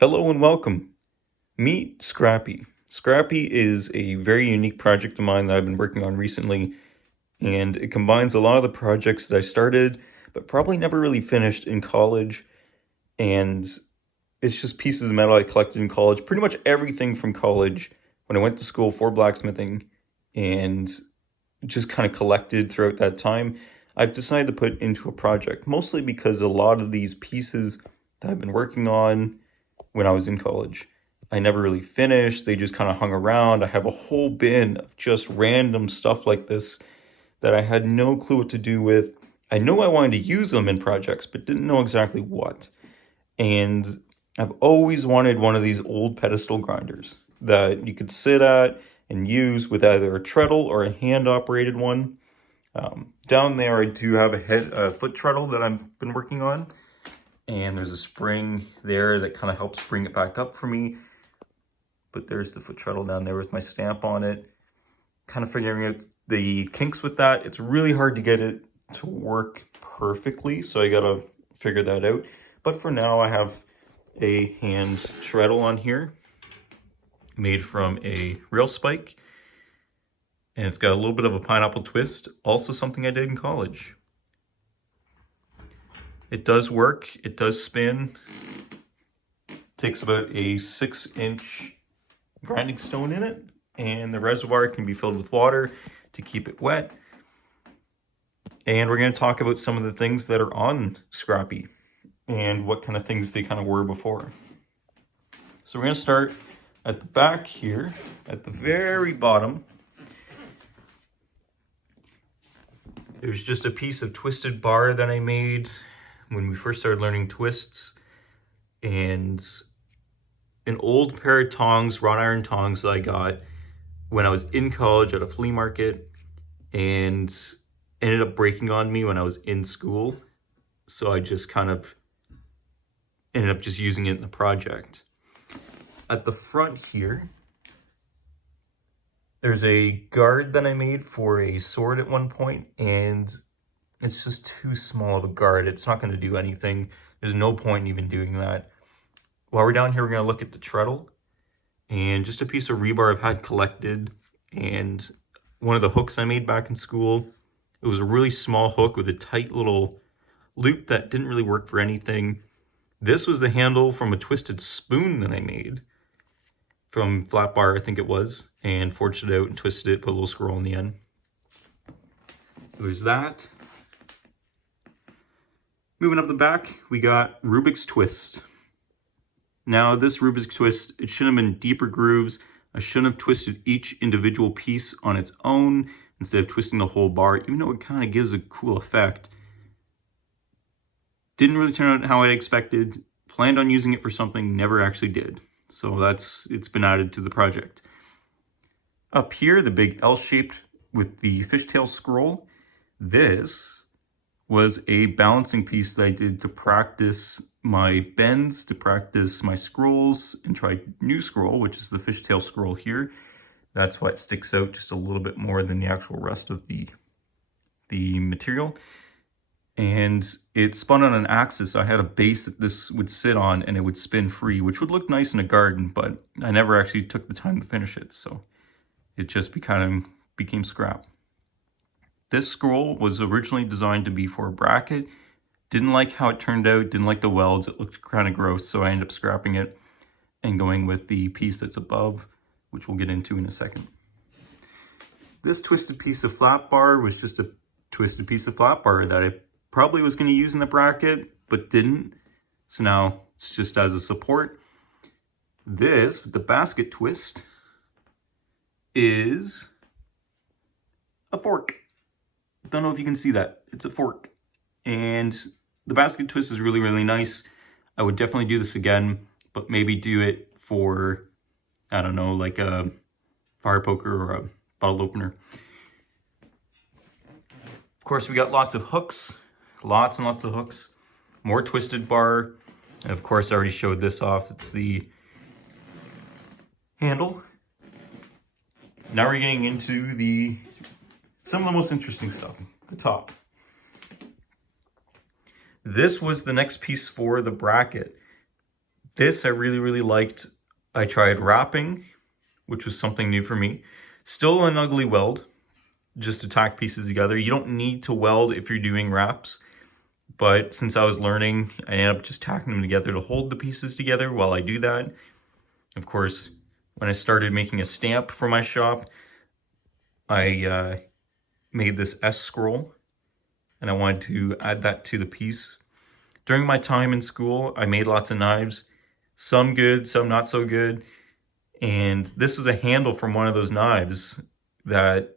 Hello and welcome. Meet Scrappy. Scrappy is a very unique project of mine that I've been working on recently, and it combines a lot of the projects that I started but probably never really finished in college. And it's just pieces of metal I collected in college, pretty much everything from college when I went to school for blacksmithing, and just kind of collected throughout that time. I've decided to put into a project, mostly because a lot of these pieces that I've been working on when I was in college, I never really finished. They just kind of hung around. I have a whole bin of just random stuff like this that I had no clue what to do with. I know I wanted to use them in projects, but didn't know exactly what. And I've always wanted one of these old pedestal grinders that you could sit at and use with either a treadle or a hand operated one. Down there, I do have a foot treadle that I've been working on, and there's a spring there that kind of helps bring it back up for me. But there's the foot treadle down there with my stamp on it. Kind of figuring out the kinks with that. It's really hard to get it to work perfectly, so I gotta figure that out. But for now, I have a hand treadle on here made from a rail spike, and it's got a little bit of a pineapple twist, also something I did in college. It does work, it does spin. It takes about a 6-inch grinding stone in it, and the reservoir can be filled with water to keep it wet. And we're going to talk about some of the things that are on Scrappy and what kind of things they kind of were before. So we're going to start at the back here, at the very bottom. There's just a piece of twisted bar that I made when we first started learning twists, and an old pair of tongs, wrought iron tongs that I got when I was in college at a flea market, and ended up breaking on me when I was in school. So I just kind of ended up just using it in the project. At the front here, there's a guard that I made for a sword at one point, and it's just too small of a guard. It's not going to do anything. There's no point in even doing that. While we're down here, we're going to look at the treadle, and just a piece of rebar I've had collected, and one of the hooks I made back in school. It was a really small hook with a tight little loop that didn't really work for anything. This was the handle from a twisted spoon that I made from flat bar, I think it was, and forged it out and twisted it, put a little scroll in the end. So there's that. Moving up the back, we got Rubik's Twist. Now this Rubik's Twist, it should have been deeper grooves. I shouldn't have twisted each individual piece on its own instead of twisting the whole bar, even though it kind of gives a cool effect. Didn't really turn out how I expected. Planned on using it for something, never actually did. So it's been added to the project. Up here, the big L-shaped with the fishtail scroll. This was a balancing piece that I did to practice my bends, to practice my scrolls, and try new scroll, which is the fishtail scroll here. That's why it sticks out just a little bit more than the actual rest of the material. And it spun on an axis, so I had a base that this would sit on and it would spin free, which would look nice in a garden, but I never actually took the time to finish it, so it just became scrap. This scroll was originally designed to be for a bracket. Didn't like how it turned out, didn't like the welds, it looked kind of gross, so I ended up scrapping it and going with the piece that's above, which we'll get into in a second. This twisted piece of flat bar was just a twisted piece of flat bar that I probably was going to use in the bracket, but didn't. So now it's just as a support. This, with the basket twist, is a fork. Don't know if you can see that. It's a fork. And the basket twist is really, really nice. I would definitely do this again, but maybe do it for, I don't know, like a fire poker or a bottle opener. Of course, we got lots of hooks, lots and lots of hooks, more twisted bar. And of course, I already showed this off. It's the handle. Now we're getting into some of the most interesting stuff, the top. This was the next piece for the bracket. This I really, really liked. I tried wrapping, which was something new for me. Still an ugly weld, just to tack pieces together. You don't need to weld if you're doing wraps, but since I was learning, I ended up just tacking them together to hold the pieces together while I do that. Of course, when I started making a stamp for my shop, I made this S scroll, and I wanted to add that to the piece. During my time in school, I made lots of knives, some good, some not so good. And this is a handle from one of those knives that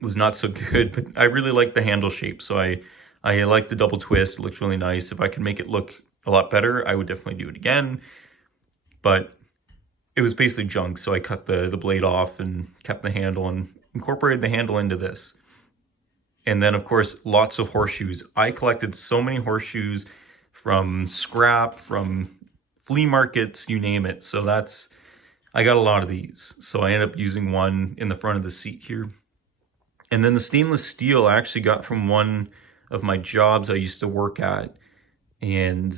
was not so good, but I really like the handle shape. So I like the double twist. It looks really nice. If I could make it look a lot better, I would definitely do it again. But it was basically junk, so I cut the blade off and kept the handle and incorporated the handle into this. And then, of course, lots of horseshoes. I collected so many horseshoes from scrap, from flea markets, you name it. So I got a lot of these. So I ended up using one in the front of the seat here. And then the stainless steel I actually got from one of my jobs I used to work at. And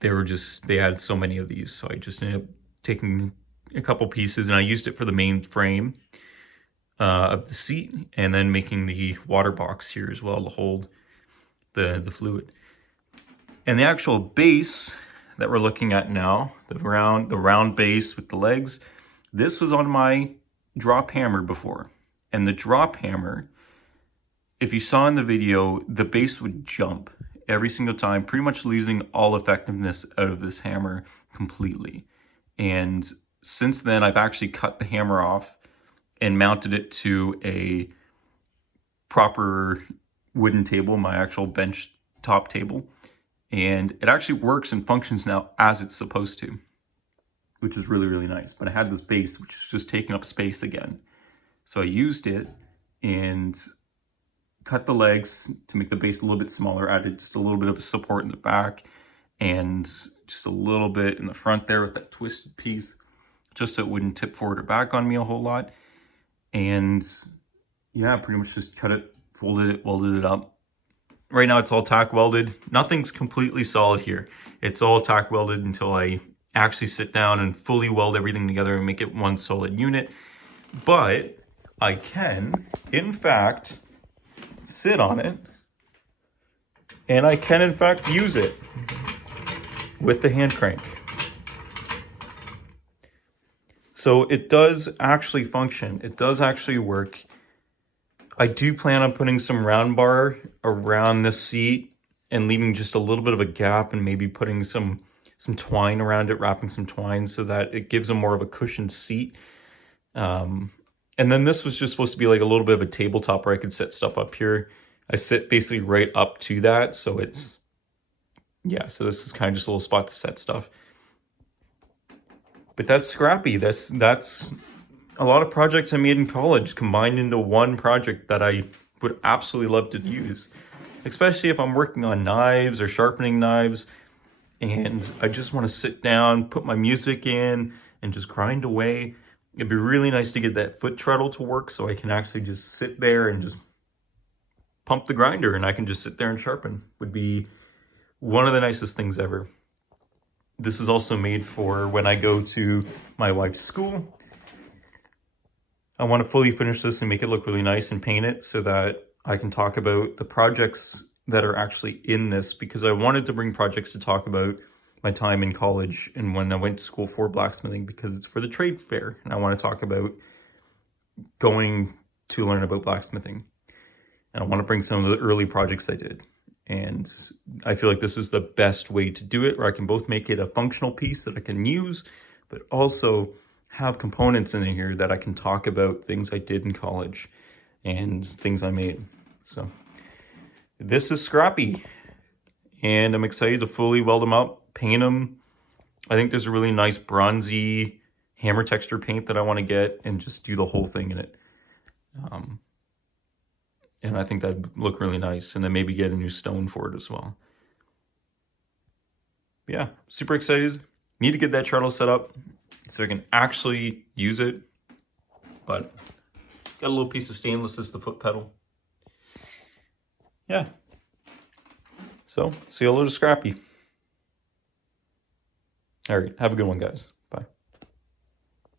they had so many of these. So I just ended up taking a couple pieces and I used it for the main frame of the seat, and then making the water box here as well to hold the fluid. And the actual base that we're looking at now, the round base with the legs, this was on my drop hammer before. And the drop hammer, if you saw in the video, the base would jump every single time, pretty much losing all effectiveness out of this hammer completely. And since then, I've actually cut the hammer off and mounted it to a proper wooden table, my actual bench top table. And it actually works and functions now as it's supposed to, which is really, really nice. But I had this base, which is just taking up space again. So I used it and cut the legs to make the base a little bit smaller, added just a little bit of support in the back and just a little bit in the front there with that twisted piece, just so it wouldn't tip forward or back on me a whole lot. And yeah, pretty much just cut it, folded it, welded it up. Right now it's all tack welded. Nothing's completely solid here. It's all tack welded until I actually sit down and fully weld everything together and make it one solid unit. But I can, in fact, sit on it, and I can, in fact, use it with the hand crank. So it does actually function. It does actually work. I do plan on putting some round bar around this seat and leaving just a little bit of a gap and maybe putting some twine around it, wrapping some twine so that it gives a more of a cushioned seat. And then this was just supposed to be like a little bit of a tabletop where I could set stuff up here. I sit basically right up to that. So it's, yeah, so this is kind of just a little spot to set stuff. But that's scrappy. That's a lot of projects I made in college combined into one project that I would absolutely love to use, especially if I'm working on knives or sharpening knives and I just want to sit down, put my music in and just grind away. It'd be really nice to get that foot treadle to work so I can actually just sit there and just pump the grinder and I can just sit there and sharpen. Would be one of the nicest things ever. This is also made for when I go to my wife's school. I want to fully finish this and make it look really nice and paint it so that I can talk about the projects that are actually in this, because I wanted to bring projects to talk about my time in college and when I went to school for blacksmithing, because it's for the trade fair and I want to talk about going to learn about blacksmithing. And I want to bring some of the early projects I did. And I feel like this is the best way to do it, where I can both make it a functional piece that I can use, but also have components in here that I can talk about things I did in college and things I made. So this is scrappy, and I'm excited to fully weld them up, paint them. I think there's a really nice bronzy hammer texture paint that I want to get and just do the whole thing in it. And I think that'd look really nice, and then maybe get a new stone for it as well. Yeah, super excited. Need to get that treadle set up so I can actually use it. But got a little piece of stainless as the foot pedal. Yeah. So, see you later, Scrappy. All right, have a good one, guys.